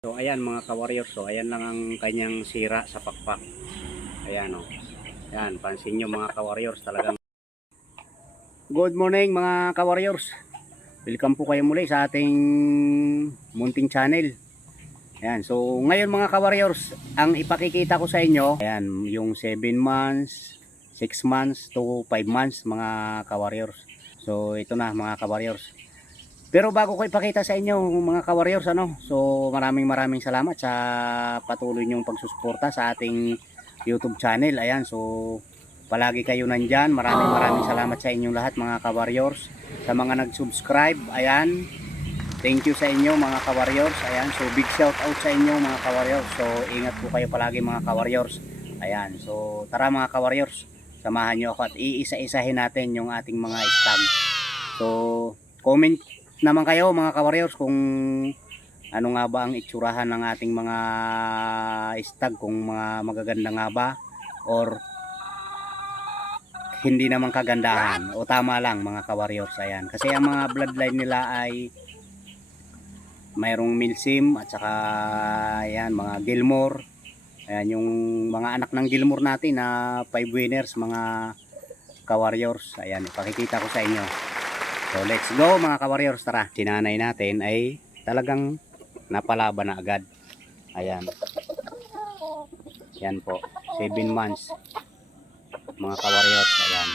So ayan mga ka-warriors, so ayan lang ang kanyang sira sa pakpak. Ayan o. Ayan, pansin nyo mga ka-warriors, talagang good morning mga ka-warriors. Welcome po kayo muli sa ating munting channel. Ayan, so ngayon mga ka-warriors, ang ipakikita ko sa inyo, ayan, yung 7 months, 6 months to 5 months mga ka-warriors. So ito na mga ka-warriors. Pero bago ko ipakita sa inyo mga ka-warriors, so maraming salamat sa patuloy niyong pagsusuporta sa ating YouTube channel. Ayan, so palagi kayo nandyan. Maraming salamat sa inyong lahat mga ka-warriors. Sa mga nag-subscribe, ayan, thank you sa inyo mga ka-warriors. Ayan, so big shout out sa inyo mga ka-warriors. So ingat po kayo palagi mga ka-warriors. Ayan, so tara mga ka-warriors, samahan niyo ako at iisa-isahin natin yung ating mga stag. So comment naman kayo mga ka-warriors kung ano nga ba ang itsurahan ng ating mga stag, kung mga magaganda nga ba or hindi naman kagandahan o tama lang mga ka-warriors. Ayan, kasi ang mga bloodline nila ay mayroong Milsim at saka ayan, mga Gilmore. Ayan, yung mga anak ng Gilmore natin na 5 winners mga ka-warriors. Ayan, ipakikita ko sa inyo. So let's go mga ka-warriors, tara. Sinanay natin ay talagang napalaban na agad. Ayan. Yan po. 7 months mga ka-warriors. Ayan.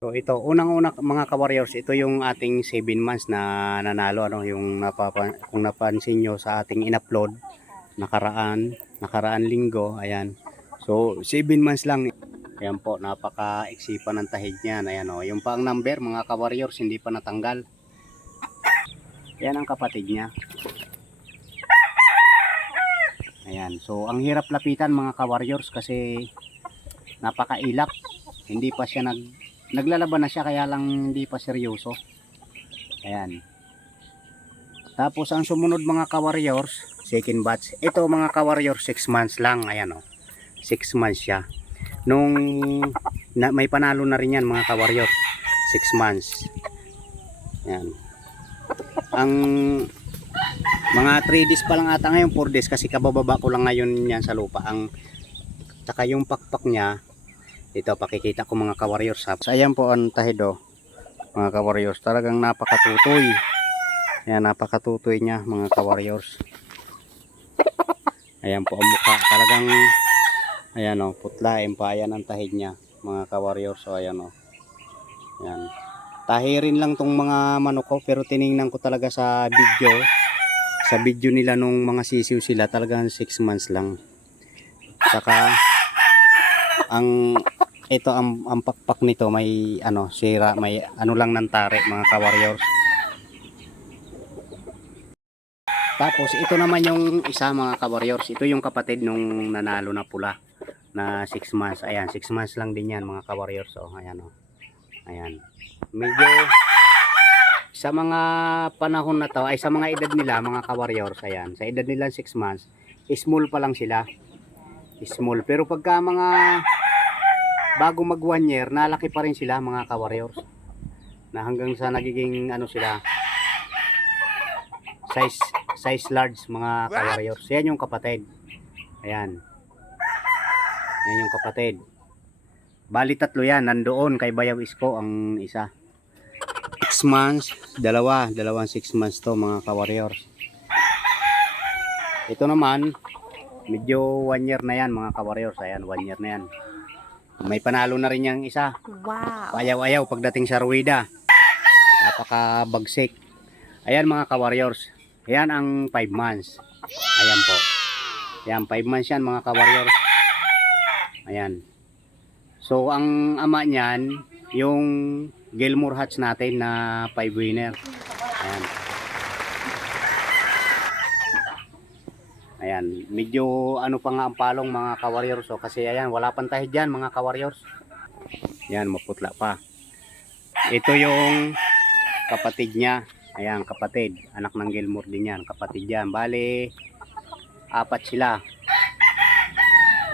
So ito, unang-una mga ka-warriors, ito yung ating 7 months na nanalo. Yung kung napansin nyo sa ating in-upload nakaraan linggo. Ayan. So 7 months lang. Ayan po, napaka-iksipan ng tahid niyan. Ayan o, yung pang number mga ka-warriors hindi pa natanggal. Ayan ang kapatid niya. Ayan, so ang hirap lapitan mga ka-warriors kasi napaka-ilap. Hindi pa siya naglalaban na siya, kaya lang hindi pa seryoso. Ayan. Tapos ang sumunod mga ka-warriors, second batch. Ito mga ka-warriors 6 months lang. Ayan o, 6 months siya. Nung may panalo na rin yan mga ka-warriors, 6 months. Yan. Ang mga 3 days pa lang ata ngayon, 4 days kasi kabababa ko lang ngayon yan sa lupa. Tsaka yung pakpak niya, ito pakikita ko mga ka-warriors. So ayan po ang tahido mga ka-warriors, talagang napakatutoy. Ayan, napakatutoy niya mga ka-warriors. Ayan po ang mukha, talagang ayan o, putlain pa. Ayan ang tahid niya mga ka-warriors. So ayan o, ayan, tahirin lang tong mga manok ko, pero tiningnan ko talaga sa video nila nung mga sisiw sila, talagang 6 months lang. Saka ang pakpak nito may sira, may lang ng tare mga ka-warriors. Tapos ito naman yung isa mga ka-warriors, ito yung kapatid nung nanalo na pula na 6 months. Ayan, 6 months lang din yan mga ka-warriors. So ayan o, ayan, medyo sa mga panahon na to ay sa mga edad nila mga ka-warriors, ayan, sa edad nila 6 months, small pa lang sila, small. Pero pagka mga bago mag 1 year, nalaki pa rin sila mga ka-warriors, na hanggang sa nagiging sila, size large mga ka-warriors. Yan yung kapatid. Ayan, yan yung kapatid. Bali tatlo yan, nandoon kay Bayaw Isko ang isa. 6 months, dalawang 6 months to mga ka-warriors. Ito naman medyo 1 year na yan mga ka-warriors. Ayan, 1 year na yan. May panalo na rin yung isa. Wow. Ayaw pagdating sa ruwida, napakabagsik. Ayan mga ka-warriors, ayan ang 5 months. Ayan po, ayan 5 months yan mga ka-warriors. Ayan. So ang ama niyan yung Gilmore Hatch natin na 5 winner. Ayan. Ayan, medyo pa nga ang palong mga ka-warriors. So kasi ayan, wala pang tahid dyan mga ka-warriors. Ayan, maputla pa. Ito yung kapatid niya. Ayan, kapatid, anak ng Gilmore din yan, kapatid yan. Bali 4 sila.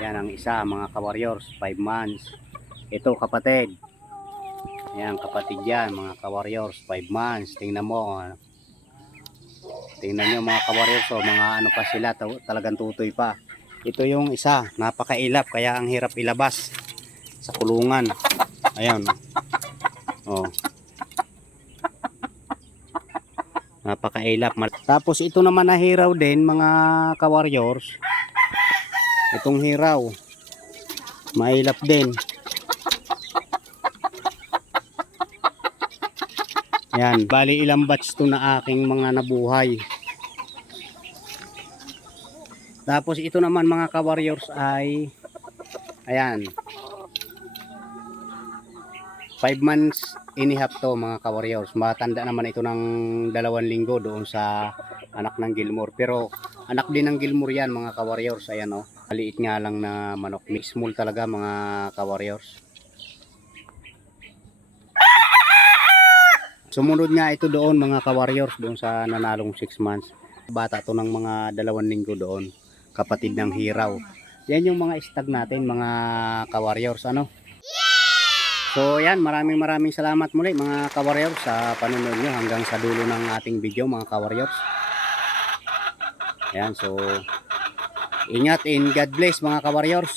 Yan ang isa mga ka-warriors, 5 months. Ito kapatid. Yan kapatid yan mga ka-warriors, 5 months. Tingnan mo. Tingnan nyo mga ka-warriors, oh, mga ano pa sila, talagang tutoy pa. Ito yung isa, napakailap kaya ang hirap ilabas sa kulungan. Ayan. Oh. Napakailap. Tapos ito naman na hiraw din mga ka-warriors. Itong hiraw. Mailap din. Ayan, bali ilang batch to na aking mga nabuhay. Tapos ito naman mga ka-warriors ay ayan. 5 months and a half to mga ka-warriors. Matanda naman ito ng 2 linggo doon sa anak ng Gilmore. Pero anak din ng Gilmore yan mga ka-warriors. Ayan o. Maliit nga lang na manok. Mix small talaga mga ka-warriors. Sumunod nga ito doon mga ka-warriors, doon sa nanalong 6 months. Bata to ng mga 2 linggo doon, kapatid ng hiraw. Yan yung mga stag natin mga ka-warriors, ano? So yan, maraming salamat muli mga ka-warriors sa panonood nyo hanggang sa dulo ng ating video mga ka-warriors. Yan, so ingat and God bless mga ka-warriors.